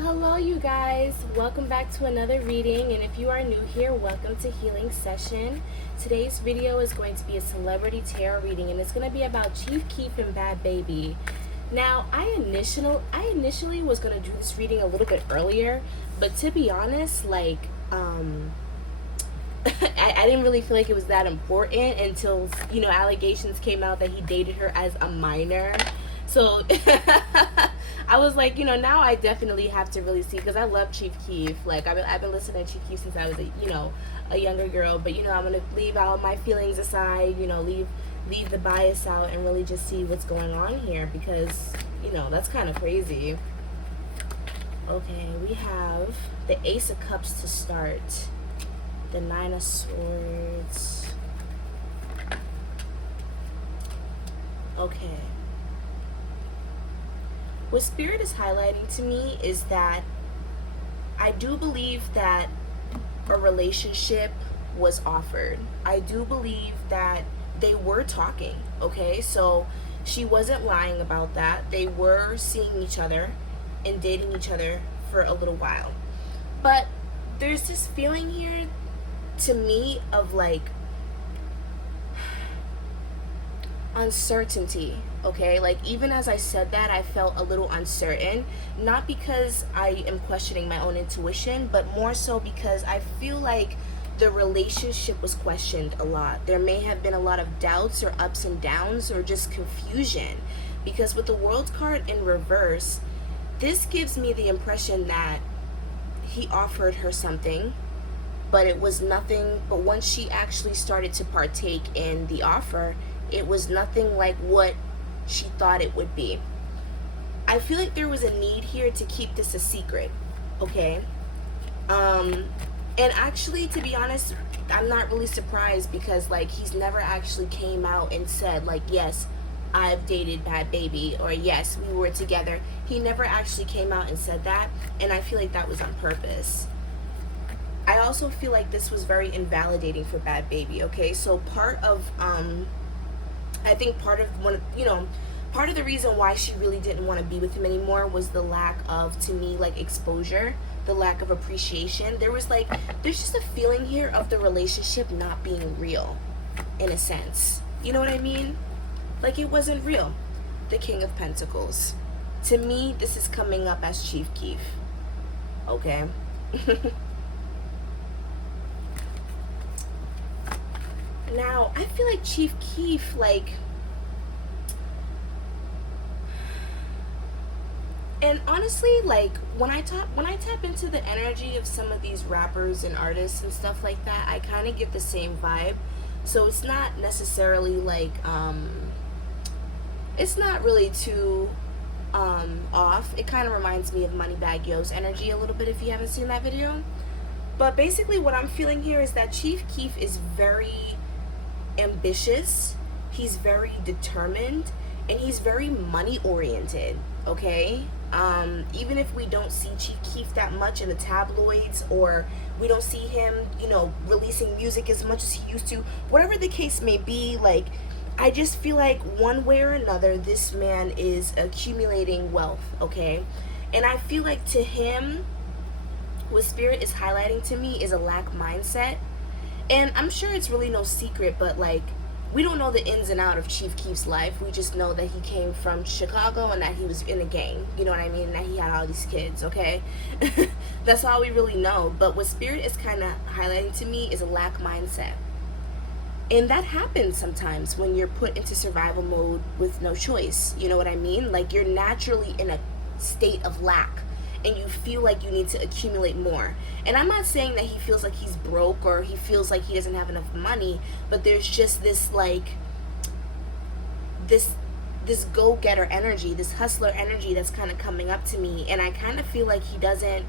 Hello, you guys. Welcome back to another reading. And if you are new here, welcome to Healing Session. Today's video is going to be a celebrity tarot reading, and it's going to be about Chief Keef and Bhad Bhabie. Now, I initially was going to do this reading a little bit earlier, but to be honest, I didn't really feel like it was that important until, allegations came out that he dated her as a minor. So I was like, now I definitely have to really see, because I love Chief Keef. Like, I've been listening to Chief Keef since I was a younger girl. But I'm gonna leave all my feelings aside. Leave the bias out and really just see what's going on here, because that's kind of crazy. Okay, we have the Ace of Cups to start, the Nine of Swords. Okay. What Spirit is highlighting to me is that I do believe that a relationship was offered. I do believe that they were talking, okay? So she wasn't lying about that. They were seeing each other and dating each other for a little while. But there's this feeling here to me of like uncertainty, okay? Like, even as I said that, I felt a little uncertain, not because I am questioning my own intuition, but more so because I feel like the relationship was questioned a lot. There may have been a lot of doubts or ups and downs or just confusion, because with the World card in reverse, this gives me the impression that he offered her something, but it was nothing. But once she actually started to partake in the offer, it was nothing like what she thought it would be. I feel like there was a need here to keep this a secret, okay? And actually, to be honest, I'm not really surprised, because like, he's never actually came out and said like, yes, I've dated Bhad Bhabie, or yes, we were together. He never actually came out and said that, and I feel like that was on purpose. I also feel like this was very invalidating for Bhad Bhabie, okay? So I think part of the reason why she really didn't want to be with him anymore was the lack of, to me, like, exposure, the lack of appreciation. There's just a feeling here of the relationship not being real, in a sense. You know what I mean? Like, it wasn't real. The King of Pentacles. To me, this is coming up as Chief Keef. Okay? Now, I feel like Chief Keef, like, and honestly, like, when I tap into the energy of some of these rappers and artists and stuff like that, I kind of get the same vibe. So it's not necessarily like, it's not really too off. It kind of reminds me of Moneybagg Yo's energy a little bit, if you haven't seen that video. But basically what I'm feeling here is that Chief Keef is very ambitious, he's very determined, and he's very money oriented, okay? Even if we don't see Chief Keef that much in the tabloids, or we don't see him, releasing music as much as he used to, whatever the case may be, like, I just feel like one way or another, this man is accumulating wealth, okay? And I feel like to him, what Spirit is highlighting to me is a lack mindset. And I'm sure it's really no secret, but like, we don't know the ins and outs of Chief Keef's life. We just know that he came from Chicago and that he was in a gang, you know what I mean? And that he had all these kids, okay? That's all we really know. But what Spirit is kind of highlighting to me is a lack mindset. And that happens sometimes when you're put into survival mode with no choice, you know what I mean? Like, you're naturally in a state of lack, and you feel like you need to accumulate more. And I'm not saying that he feels like he's broke or he feels like he doesn't have enough money, but there's just this, like, this go-getter energy, this hustler energy that's kind of coming up to me. And I kind of feel like he doesn't,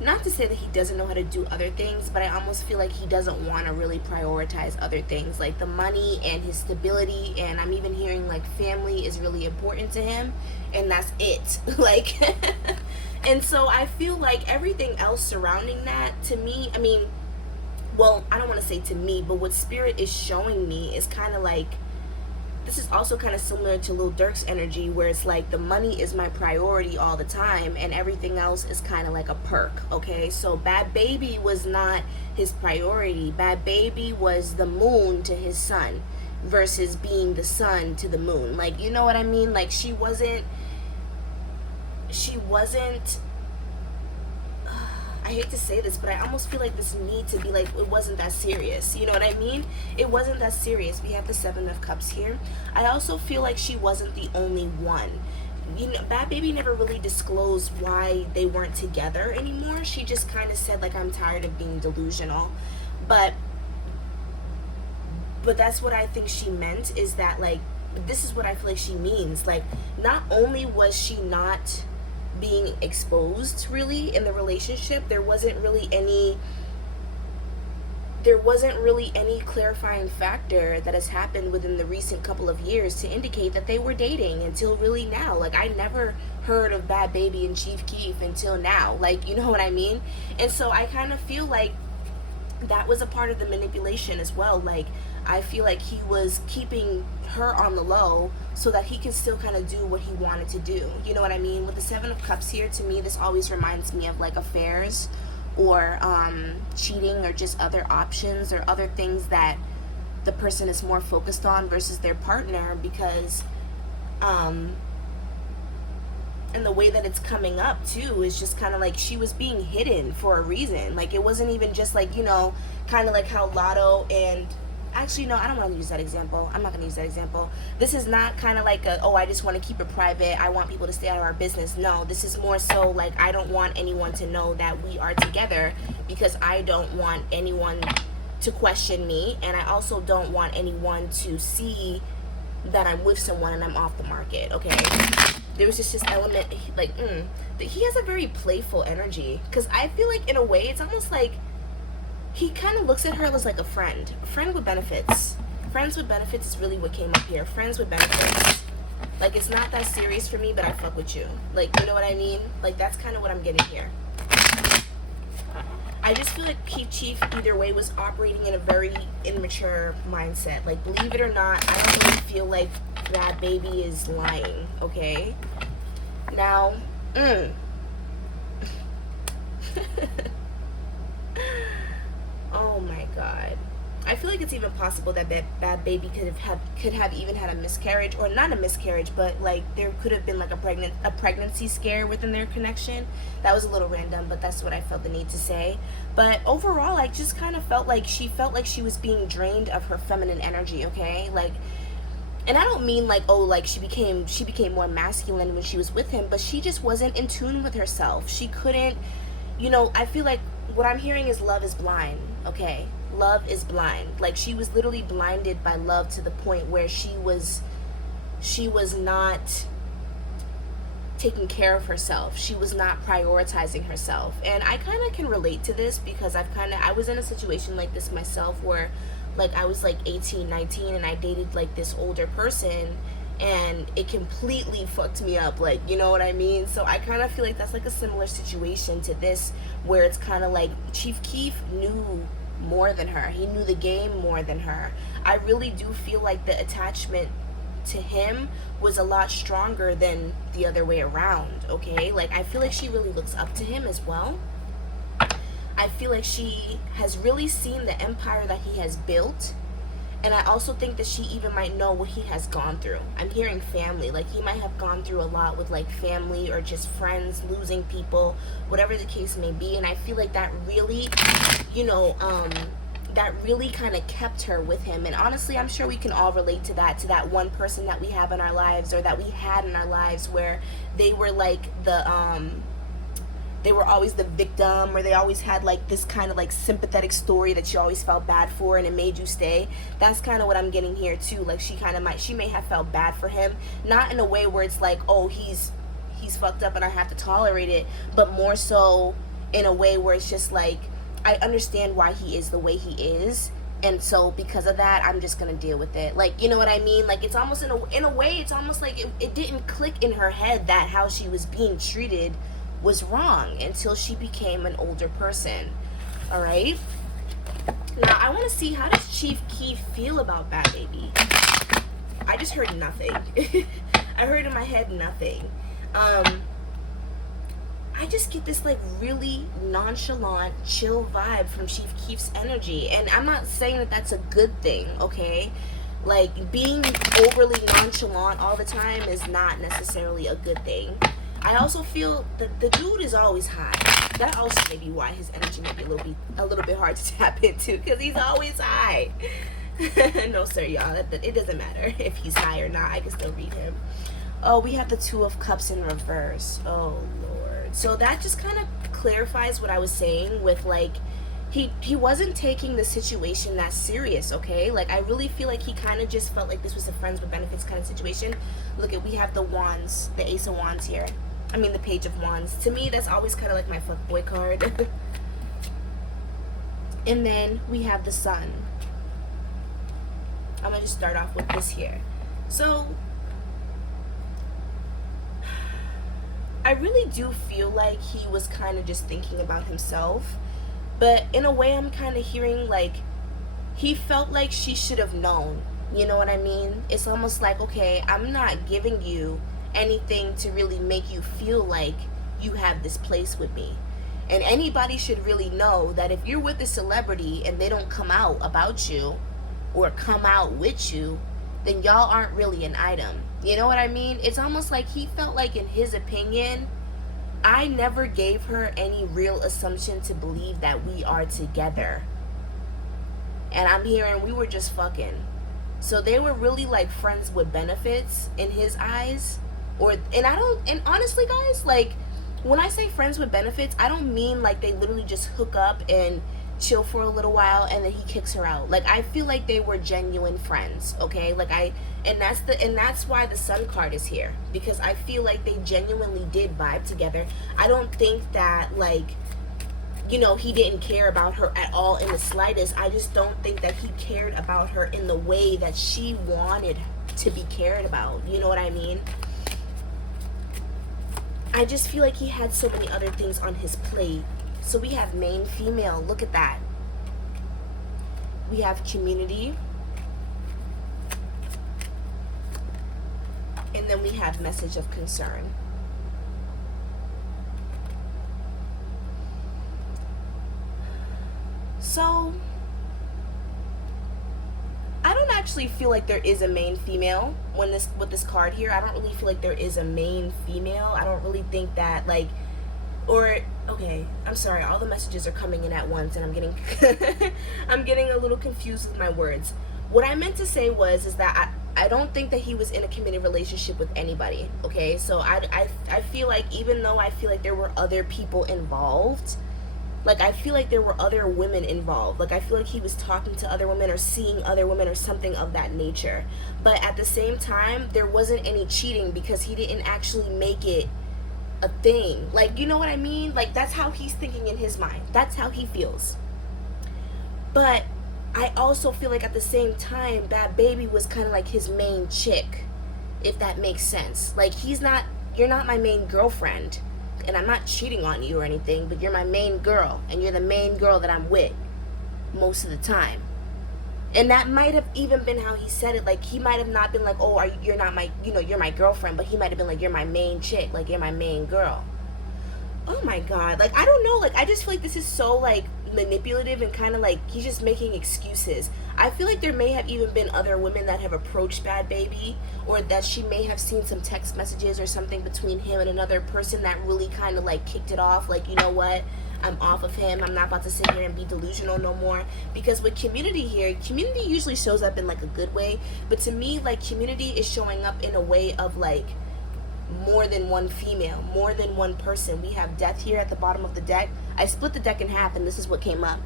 not to say that he doesn't know how to do other things, but I almost feel like he doesn't want to really prioritize other things, like the money and his stability. And I'm even hearing like family is really important to him, and that's it. Like, and so I feel like everything else surrounding that, to me, I mean, well, I don't want to say to me, but what Spirit is showing me is kind of like this is also kind of similar to Lil Durk's energy, where it's like the money is my priority all the time and everything else is kind of like a perk. Okay, so Bhad Bhabie was not his priority. Bhad Bhabie was the moon to his sun versus being the sun to the moon. Like, you know what I mean? Like, she wasn't I hate to say this, but I almost feel like this need to be like, it wasn't that serious. You know what I mean? It wasn't that serious. We have the Seven of Cups here. I also feel like she wasn't the only one. You know, Bhad Bhabie never really disclosed why they weren't together anymore. She just kind of said, like, I'm tired of being delusional. But that's what I think she meant, is that, like, this is what I feel like she means. Like, not only was she not being exposed really in the relationship, there wasn't really any clarifying factor that has happened within the recent couple of years to indicate that they were dating until really now. Like, I never heard of Bhad Bhabie and Chief Keef until now. Like, you know what I mean? And so I kind of feel like that was a part of the manipulation as well. Like, I feel like he was keeping her on the low so that he can still kind of do what he wanted to do. You know what I mean? With the Seven of Cups here, to me, this always reminds me of like affairs or cheating or just other options or other things that the person is more focused on versus their partner, because and the way that it's coming up too is just kind of like she was being hidden for a reason. Like, it wasn't even just like, you know, kind of like how Lotto and, actually, no, I don't want to use that example. I'm not going to use that example. This is not kind of like a, oh, I just want to keep it private, I want people to stay out of our business. No, this is more so like, I don't want anyone to know that we are together because I don't want anyone to question me, and I also don't want anyone to see that I'm with someone and I'm off the market. Okay, there was just this element like that he has a very playful energy, because I feel like in a way it's almost like he kind of looks at her as like a friend with benefits. Friends with benefits is really what came up here. Friends with benefits. Like, it's not that serious for me, but I fuck with you. Like, you know what I mean? Like, that's kind of what I'm getting here. I just feel like Keef Chief, either way, was operating in a very immature mindset. Like, believe it or not, I don't really feel like Bhad Bhabie is lying, okay? Now, oh my god. I feel like it's even possible that Bhad Bhabie could have even had a miscarriage, or not a miscarriage, but like there could have been like a pregnancy scare within their connection. That was a little random, but that's what I felt the need to say. But overall, I just kind of felt like she was being drained of her feminine energy, okay? Like, and I don't mean like, oh, like she became more masculine when she was with him, but she just wasn't in tune with herself. She couldn't, you know, I feel like what I'm hearing is love is blind, okay? Love is blind. Like, she was literally blinded by love to the point where she was not taking care of herself. She was not prioritizing herself. And I kind of can relate to this because I was in a situation like this myself, where like I was like 18, 19 and I dated like this older person, and it completely fucked me up, like, you know what I mean? So I kind of feel like that's like a similar situation to this, where it's kind of like Chief Keef knew more than her. He knew the game more than her. I really do feel like the attachment to him was a lot stronger than the other way around, okay? Like, I feel like she really looks up to him as well. I feel like she has really seen the empire that he has built, and I also think that she even might know what he has gone through. I'm hearing family, like he might have gone through a lot with like family or just friends, losing people, whatever the case may be. And I feel like that really, you know, that really kind of kept her with him. And honestly, I'm sure we can all relate to that one person that we have in our lives, or that we had in our lives, where they were like they were always the victim, or they always had like this kind of like sympathetic story that you always felt bad for, and it made you stay. That's kind of what I'm getting here too. Like, she may have felt bad for him, not in a way where it's like, oh, he's fucked up and I have to tolerate it, but more so in a way where it's just like, I understand why he is the way he is, and so because of that, I'm just gonna deal with it. Like, you know what I mean? Like, it's almost in a way, it's almost like it didn't click in her head that how she was being treated was wrong until she became an older person. All right, now I want to see, how does Chief Keef feel about Bhad Bhabie? I just heard nothing. I heard in my head nothing. I just get this like really nonchalant, chill vibe from Chief Keef's energy. And I'm not saying that that's a good thing, okay? Like, being overly nonchalant all the time is not necessarily a good thing. I also feel that the dude is always high. That also may be why his energy may be a little bit hard to tap into, because he's always high. No, sir, y'all. It doesn't matter if he's high or not. I can still read him. Oh, we have the Two of Cups in reverse. Oh, Lord. So that just kind of clarifies what I was saying with, like, he wasn't taking the situation that serious, okay? Like, I really feel like he kind of just felt like this was a friends with benefits kind of situation. Look at, we have the Wands, the Ace of Wands here. I mean, the Page of Wands. To me, that's always kind of like my fuckboy card. And then we have the Sun. I'm going to just start off with this here. So, I really do feel like he was kind of just thinking about himself. But in a way, I'm kind of hearing, like, he felt like she should have known. You know what I mean? It's almost like, okay, I'm not giving you anything to really make you feel like you have this place with me. And anybody should really know that if you're with a celebrity and they don't come out about you or come out with you, then y'all aren't really an item. You know what I mean? It's almost like he felt like, in his opinion, I never gave her any real assumption to believe that we are together. And I'm hearing we were just fucking. So they were really like friends with benefits in his eyes. And honestly, guys, like, when I say friends with benefits, I don't mean like they literally just hook up and chill for a little while and then he kicks her out. Like, I feel like they were genuine friends, okay? Like, and that's why the Sun card is here, because I feel like they genuinely did vibe together. I don't think that, like, you know, he didn't care about her at all in the slightest. I just don't think that he cared about her in the way that she wanted to be cared about. You know what I mean? I just feel like he had so many other things on his plate. So we have main female. Look at that. We have community. And then we have message of concern. So I don't actually feel like there is a main female with this card here. I don't really feel like there is a main female. I don't really think that, like, or, okay, I'm sorry, all the messages are coming in at once and I'm getting I'm getting a little confused with my words. What I meant to say is that I don't think that he was in a committed relationship with anybody, okay? So I feel like, even though I feel like there were other people involved, like, I feel like there were other women involved. Like, I feel like he was talking to other women or seeing other women or something of that nature. But at the same time, there wasn't any cheating because he didn't actually make it a thing. Like, you know what I mean? Like, that's how he's thinking in his mind. That's how he feels. But I also feel like at the same time, Bhad Bhabie was kind of like his main chick, if that makes sense. Like, you're not my main girlfriend, and I'm not cheating on you or anything, but you're my main girl, and you're the main girl that I'm with most of the time. And that might have even been how he said it. Like, he might have not been like, oh, you're not my, you know, you're my girlfriend, but he might have been like, you're my main chick, like, you're my main girl. Oh my God. Like, I don't know. Like, I just feel like this is so, like, manipulative and kind of like he's just making excuses. I feel like there may have even been other women that have approached Bhad Bhabie, or that she may have seen some text messages or something between him and another person that really kind of like kicked it off. Like, you know what? I'm off of him. I'm not about to sit here and be delusional no more. Because with community here, community usually shows up in like a good way. But to me, like, community is showing up in a way of like more than one female, more than one person. We have death here at the bottom of the deck. I split the deck in half and this is what came up.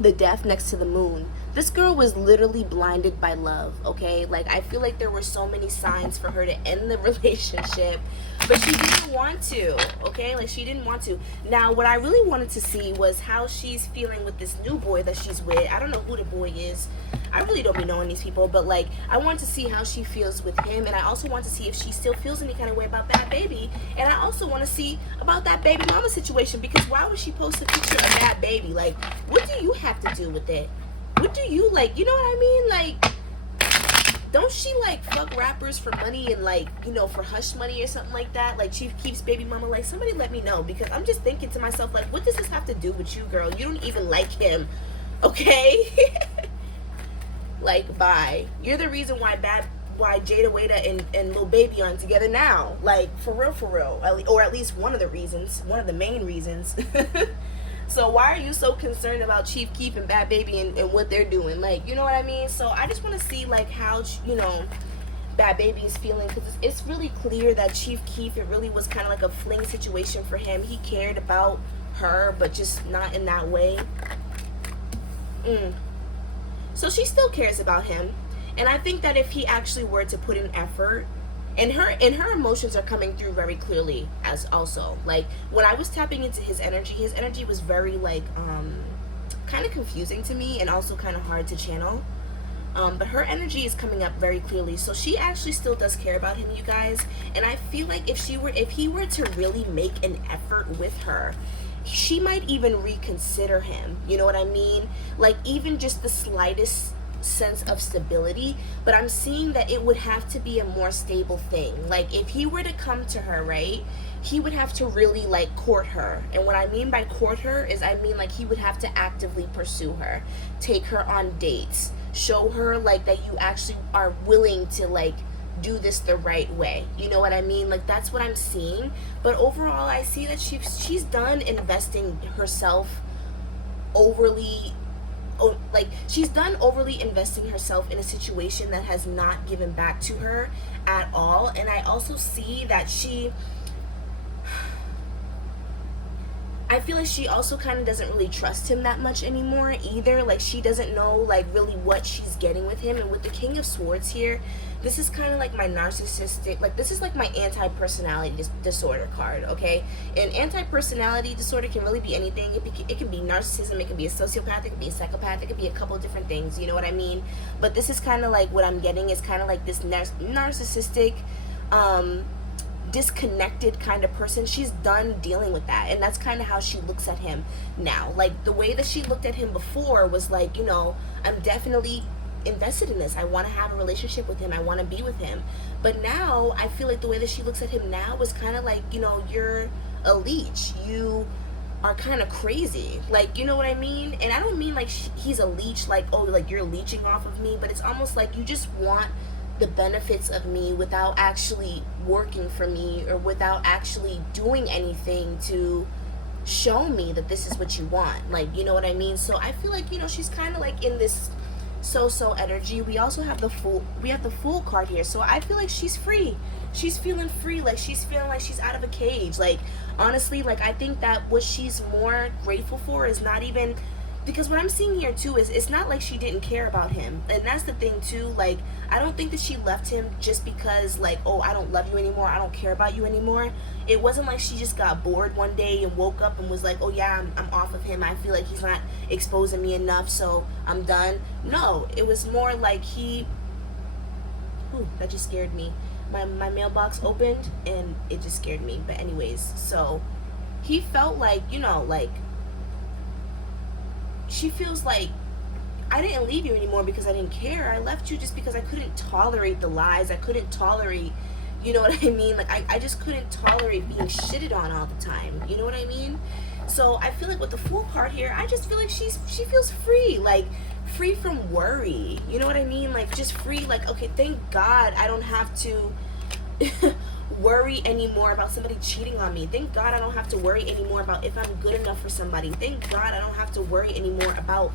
The death next to the moon. This girl was literally blinded by love, okay? Like, I feel like there were so many signs for her to end the relationship, but she didn't want to, okay? Like, she didn't want to. Now, what I really wanted to see was how she's feeling with this new boy that she's with. I don't know who the boy is. I really don't be knowing these people, but, like, I want to see how she feels with him, and I also want to see if she still feels any kind of way about Bhad Bhabie, and I also want to see about that baby mama situation, because why would she post a picture of Bhad Bhabie? Like, what do you have to do with it? What do you, like, you know what I mean? Like, don't she like fuck rappers for money and like, you know, for hush money or something like that? Like Chief Keef's baby mama? Like, somebody let me know, because I'm just thinking to myself, like, what does this have to do with you, girl? You don't even like him, okay? Like, bye. You're the reason why Jada Wada and Lil Baby on together now. Like, for real. Or at least one of the main reasons. So why are you so concerned about Chief Keef and Bhad Bhabie and what they're doing? Like, you know what I mean? So I just want to see, like, how, you know, Bhad Bhabie is feeling, because it's really clear that Chief Keef, it really was kind of like a fling situation for him. He cared about her, but just not in that way. So she still cares about him, and I think that if he actually were to put in effort, and her emotions are coming through very clearly, as also, like, when I was tapping into his energy was very, like, kind of confusing to me, and also kind of hard to channel. But her energy is coming up very clearly, so she actually still does care about him, you guys. And I feel like if he were to really make an effort with her, she might even reconsider him. You know what I mean? Like, even just the slightest sense of stability. But I'm seeing that it would have to be a more stable thing. Like, if he were to come to her, right, he would have to really, like, court her. And what I mean by court her is, I mean, like, he would have to actively pursue her, take her on dates, show her, like, that you actually are willing to, like, do this the right way. You know what I mean? Like, that's what I'm seeing. But overall, I see that she's done investing herself overly, like, she's done overly investing herself in a situation that has not given back to her at all. And I also see that I feel like she also kind of doesn't really trust him that much anymore either. Like, she doesn't know, like, really what she's getting with him. And with the King of Swords here, this is kind of like my narcissistic, like, this is like my anti-personality disorder card, okay? And anti-personality disorder can really be anything. It can be narcissism, it can be a sociopath, it can be a psychopath, it can be a couple of different things, you know what I mean? But this is kind of like what I'm getting is kind of like this narcissistic, disconnected kind of person. She's done dealing with that, and that's kind of how she looks at him now. Like, the way that she looked at him before was like, you know, I'm definitely invested in this, I want to have a relationship with him, I want to be with him. But now I feel like the way that she looks at him now is kind of like, you know, you're a leech, you are kind of crazy, like, you know what I mean? And I don't mean like he's a leech, like, oh, like, you're leeching off of me, but it's almost like you just want the benefits of me without actually working for me, or without actually doing anything to show me that this is what you want, like, you know what I mean? So I feel like, you know, she's kind of like in this so energy. We also have the Fool card here, so I feel like she's free, she's feeling free, like, she's feeling like she's out of a cage. Like, honestly, like, I think that what she's more grateful for is not even, because what I'm seeing here too is it's not like she didn't care about him. And that's the thing too, like, I don't think that she left him just because, like, oh, I don't love you anymore, I don't care about you anymore. It wasn't like she just got bored one day and woke up and was like, oh yeah, I'm off of him, I feel like he's not exposing me enough, so I'm done. No, it was more like that just scared me. My mailbox opened and it just scared me. But anyways, so he felt like, you know, like, she feels like, I didn't leave you anymore because I didn't care. I left you just because I couldn't tolerate the lies. I couldn't tolerate, you know what I mean? Like, I just couldn't tolerate being shitted on all the time. You know what I mean? So I feel like with the Fool card here, I just feel like she feels free. Like, free from worry. You know what I mean? Like, just free. Like, okay, thank God I don't have to worry anymore about somebody cheating on me. Thank God I don't have to worry anymore about if I'm good enough for somebody. Thank God I don't have to worry anymore about,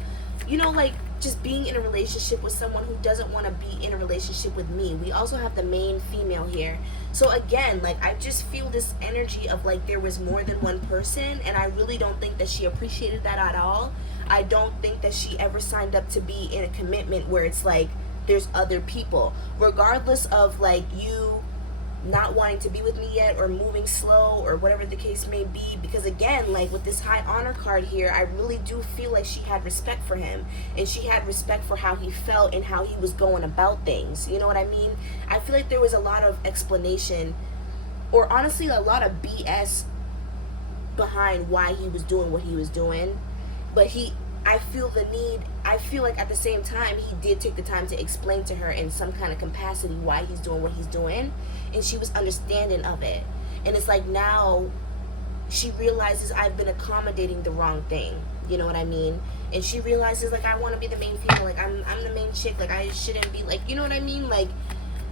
you know, like, just being in a relationship with someone who doesn't want to be in a relationship with me. We also have the main female here. So again, like, I just feel this energy of, like, there was more than one person, and I really don't think that she appreciated that at all. I don't think that she ever signed up to be in a commitment where it's like there's other people, regardless of, like, you not wanting to be with me yet, or moving slow, or whatever the case may be. Because again, like, with this High Honor card here, I really do feel like she had respect for him, and she had respect for how he felt and how he was going about things. You know what I mean? I feel like there was a lot of explanation, or honestly a lot of BS behind why he was doing what he was doing. But I feel the need, I feel like at the same time he did take the time to explain to her in some kind of capacity why he's doing what he's doing, and she was understanding of it. And it's like now she realizes I've been accommodating the wrong thing, you know what I mean? And she realizes like I want to be the main female, like I'm the main chick, like I shouldn't be, like, you know what I mean? Like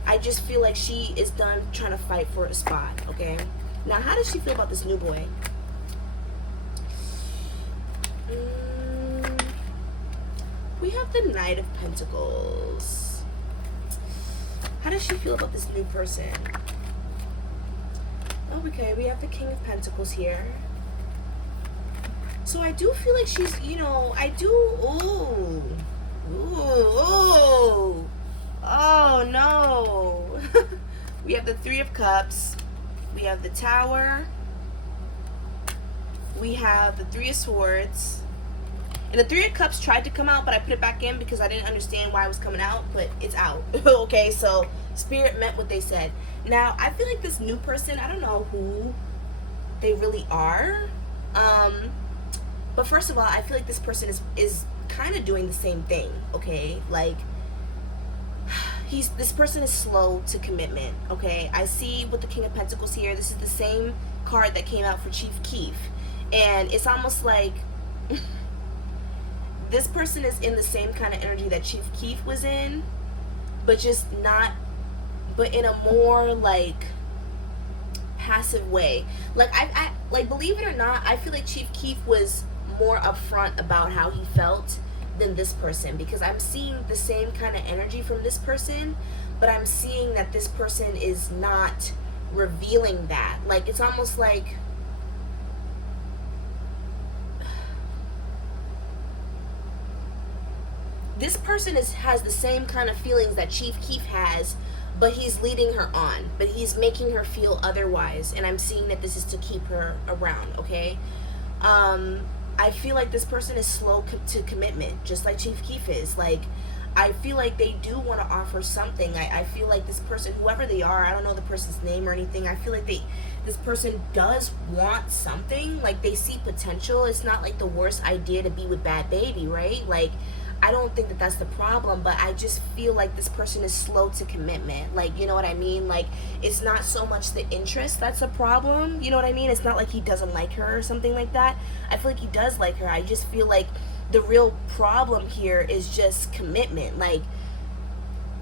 I just feel like she is done trying to fight for a spot. Okay, now how does she feel about this new boy? We have the Knight of Pentacles. How does she feel about this new person? Okay, we have the King of Pentacles here. So I do feel like she's, you know, I do, ooh, oh no. We have the Three of Cups. We have the Tower. We have the Three of Swords. And the Three of Cups tried to come out, but I put it back in because I didn't understand why it was coming out, but it's out. Okay, so Spirit meant what they said. Now, I feel like this new person, I don't know who they really are. But first of all, I feel like this person is kind of doing the same thing, okay? Like, this person is slow to commitment, okay? I see with the King of Pentacles here, this is the same card that came out for Chief Keef. And it's almost like this person is in the same kind of energy that Chief Keef was in, but just not, but in a more like passive way. Like I like, believe it or not, I feel like Chief Keef was more upfront about how he felt than this person, because I'm seeing the same kind of energy from this person, but I'm seeing that this person is not revealing that. Like it's almost like this person has the same kind of feelings that Chief Keef has, but he's leading her on, but he's making her feel otherwise, and I'm seeing that this is to keep her around, okay? I feel like this person is slow to commitment, just like Chief Keef is. Like, I feel like they do want to offer something. I feel like this person, whoever they are, I don't know the person's name or anything, I feel like this person does want something. Like, they see potential. It's not like the worst idea to be with Bhad Bhabie, right? Like, I don't think that that's the problem, but I just feel like this person is slow to commitment. Like, you know what I mean? Like, it's not so much the interest that's a problem, you know what I mean? It's not like he doesn't like her or something like that. I feel like he does like her. I just feel like the real problem here is just commitment. Like,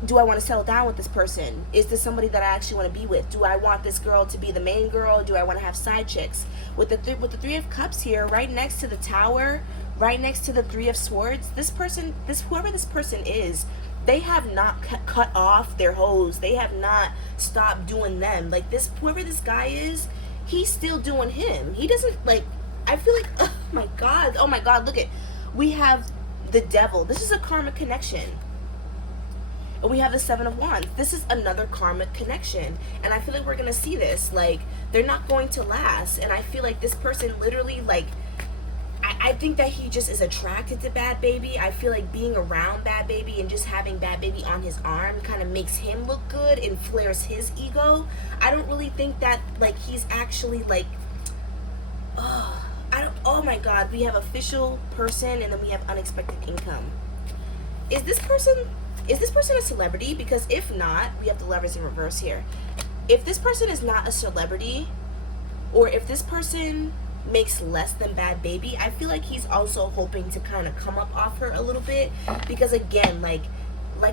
do I want to settle down with this person? Is this somebody that I actually want to be with? Do I want this girl to be the main girl? Do I want to have side chicks? With the Three of Cups here, right next to the Tower, right next to the Three of Swords, whoever this person is, they have not cut off their hose. They have not stopped doing them. Like, whoever this guy is, he's still doing him. He doesn't, like, I feel like, oh my God, look at, we have the Devil. This is a karmic connection. And we have the Seven of Wands. This is another karmic connection. And I feel like we're going to see this. Like, they're not going to last. And I feel like this person literally, like, I think that he just is attracted to Bhad Bhabie. I feel like being around Bhad Bhabie and just having Bhad Bhabie on his arm kind of makes him look good and flares his ego. I don't really think that, like, he's actually, like, oh my God, we have official person and then we have unexpected income. Is this person a celebrity? Because if not, we have the Lovers in reverse here. If this person is not a celebrity, or if this person makes less than Bhad Bhabie, I feel like he's also hoping to kind of come up off her a little bit, because again, like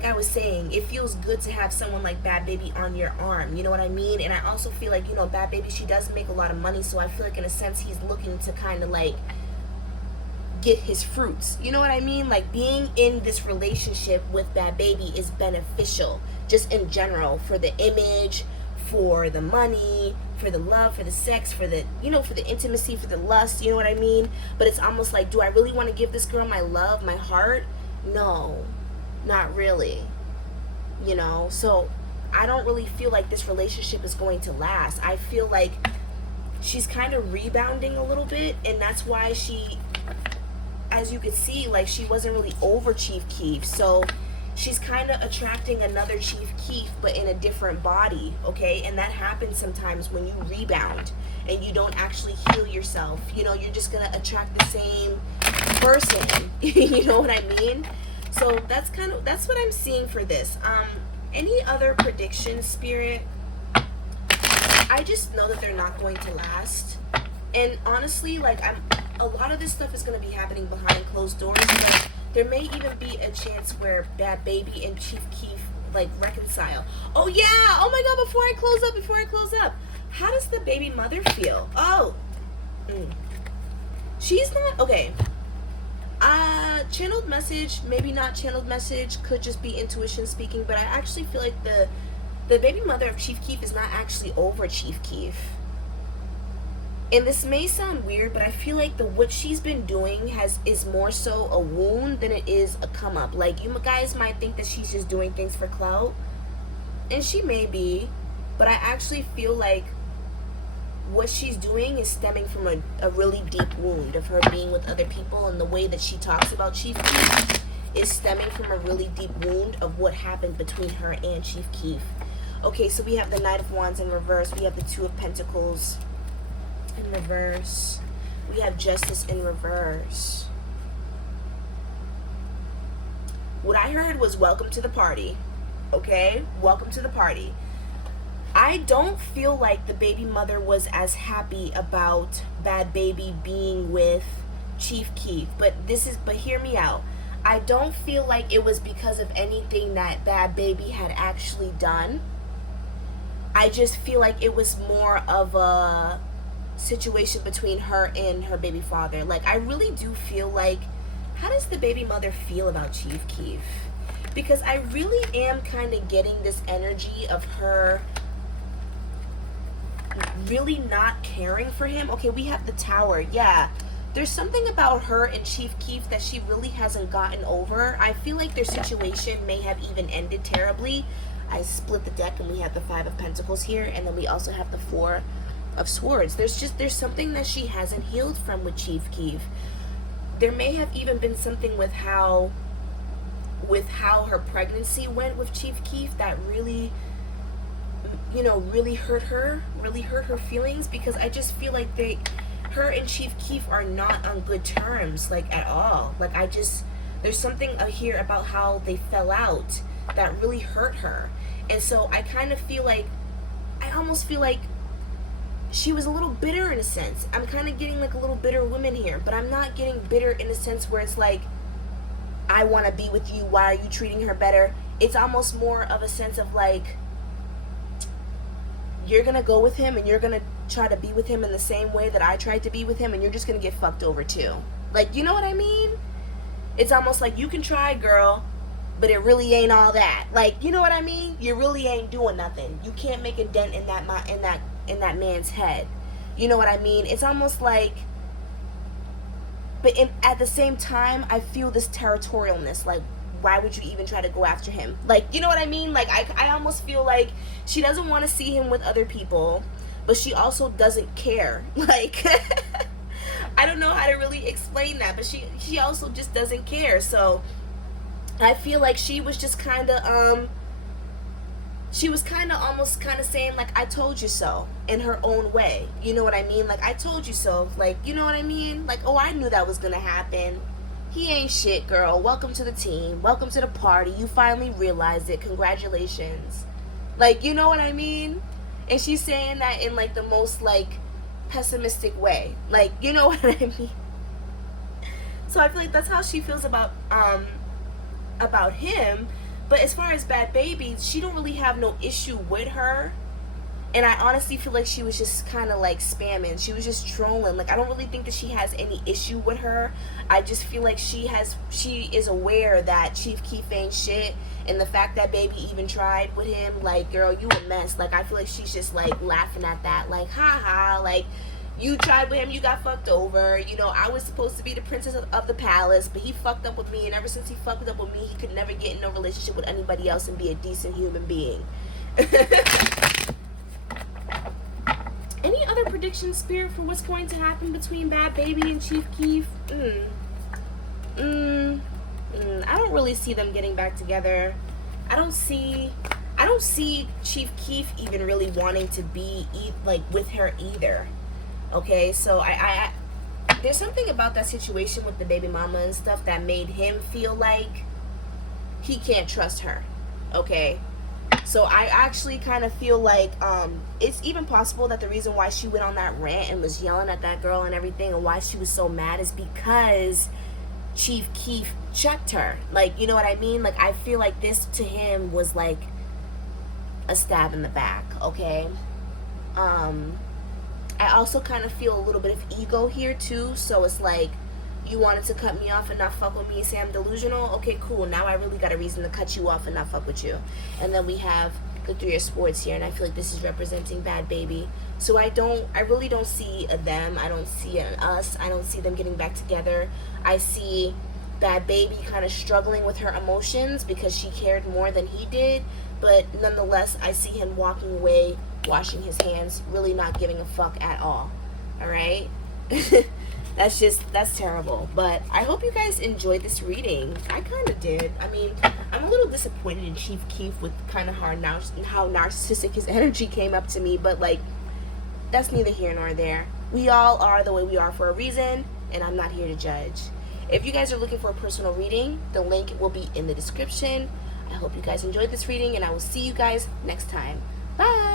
I was saying, it feels good to have someone like Bhad Bhabie on your arm, you know what I mean? And I also feel like, you know, Bhad Bhabie, she does make a lot of money, so I feel like in a sense he's looking to kind of like get his fruits, you know what I mean? Like, being in this relationship with Bhad Bhabie is beneficial, just in general, for the image, for the money, for the love, for the sex, for the, you know, for the intimacy, for the lust, you know what I mean? But it's almost like, do I really want to give this girl my love, my heart? No, not really, you know? So I don't really feel like this relationship is going to last. I feel like she's kind of rebounding a little bit, and that's why she, as you could see, like, she wasn't really over Chief Keef. So she's kind of attracting another Chief Keef, but in a different body, okay? And that happens sometimes when you rebound and you don't actually heal yourself. You know, you're just gonna attract the same person. You know what I mean? So that's what I'm seeing for this. Any other predictions, Spirit? I just know that they're not going to last. And honestly, like, a lot of this stuff is gonna be happening behind closed doors, but there may even be a chance where Bhad Bhabie and Chief Keef like reconcile. Oh yeah! Oh my god, before I close up, how does the baby mother feel? Oh. She's not okay. Channeled message, maybe not channeled message, could just be intuition speaking, but I actually feel like the baby mother of Chief Keef is not actually over Chief Keef. And this may sound weird, but I feel like what she's been doing is more so a wound than it is a come up. Like, you guys might think that she's just doing things for clout, and she may be, but I actually feel like what she's doing is stemming from a really deep wound of her being with other people, and the way that she talks about Chief Keef is stemming from a really deep wound of what happened between her and Chief Keef. Okay, so we have the Knight of Wands in reverse, we have the Two of Pentacles in reverse, we have Justice in reverse. What I heard was welcome to the party. Okay, welcome to the party. I don't feel like the baby mother was as happy about Bhad Bhabie being with Chief Keef, but hear me out. I don't feel like it was because of anything that Bhad Bhabie had actually done. I just feel like it was more of a situation between her and her baby father. Like, I really do feel like, how does the baby mother feel about Chief Keef? Because I really am kind of getting this energy of her really not caring for him. Okay, we have the Tower. Yeah, there's something about her and Chief Keef that she really hasn't gotten over. I feel like their situation may have even ended terribly. I split the deck and we have the Five of Pentacles here, and then we also have the Four of Swords. There's something that she hasn't healed from with Chief Keef. There may have even been something with how her pregnancy went with Chief Keef that really, you know, really hurt her feelings, because I just feel like her and Chief Keef are not on good terms, like, at all. Like, there's something here about how they fell out that really hurt her. And so I almost feel like she was a little bitter in a sense. I'm kind of getting like a little bitter woman here, but I'm not getting bitter in a sense where it's like, I want to be with you, why are you treating her better? It's almost more of a sense of like, you're gonna go with him and you're gonna try to be with him in the same way that I tried to be with him, and you're just gonna get fucked over too. Like, you know what I mean? It's almost like, you can try, girl, but it really ain't all that. Like, you know what I mean? You really ain't doing nothing. You can't make a dent in that man's head. You know what I mean? It's almost like, but at the same time, I feel this territorialness. Like, why would you even try to go after him? Like, you know what I mean? Like, I almost feel like she doesn't want to see him with other people, but she also doesn't care. Like, I don't know how to really explain that, but she also just doesn't care. So I feel like she was just kind of almost saying, like, I told you so, in her own way. You know what I mean? Like, I told you so. Like, you know what I mean? Like, oh, I knew that was gonna happen. He ain't shit, girl. Welcome to the team. Welcome to the party. You finally realized it. Congratulations. Like, you know what I mean? And she's saying that in, like, the most, like, pessimistic way. Like, you know what I mean? So I feel like that's how she feels about him. But as far as Bhad Bhabie, she don't really have no issue with her. And I honestly feel like she was just kind of like spamming. She was just trolling. Like, I don't really think that she has any issue with her. I just feel like she is aware that Chief Keef ain't shit. And the fact that Baby even tried with him, like, girl, you a mess. Like, I feel like she's just, like, laughing at that. Like, ha, like, you tried with him, you got fucked over. You know, I was supposed to be the princess of the palace, but he fucked up with me. And ever since he fucked up with me, he could never get in a relationship with anybody else and be a decent human being. Any other predictions, Spirit, for what's going to happen between Bhad Bhabie and Chief Keef? I don't really see them getting back together. I don't see Chief Keef even really wanting to be like with her either. Okay, so I there's something about that situation with the baby mama and stuff that made him feel like he can't trust her. Okay, so I actually kind of feel like it's even possible that the reason why she went on that rant and was yelling at that girl and everything, and why she was so mad, is because Chief Keef checked her. Like, you know what I mean? Like, I feel like this to him was like a stab in the back. Okay, I also kind of feel a little bit of ego here too. So it's like, you wanted to cut me off and not fuck with me and say I'm delusional. Okay, cool. Now I really got a reason to cut you off and not fuck with you. And then we have the Three of Swords here, and I feel like this is representing Bhad Bhabie. So I really don't see a them. I don't see an us. I don't see them getting back together. I see Bhad Bhabie kind of struggling with her emotions because she cared more than he did. But nonetheless, I see him walking away, washing his hands, really not giving a fuck at all. All right? That's terrible. But I hope you guys enjoyed this reading. I kind of did. I mean, I'm a little disappointed in Chief Keef with kind of how narcissistic his energy came up to me. But, like, that's neither here nor there. We all are the way we are for a reason, and I'm not here to judge. If you guys are looking for a personal reading, the link will be in the description. I hope you guys enjoyed this reading, and I will see you guys next time. Bye!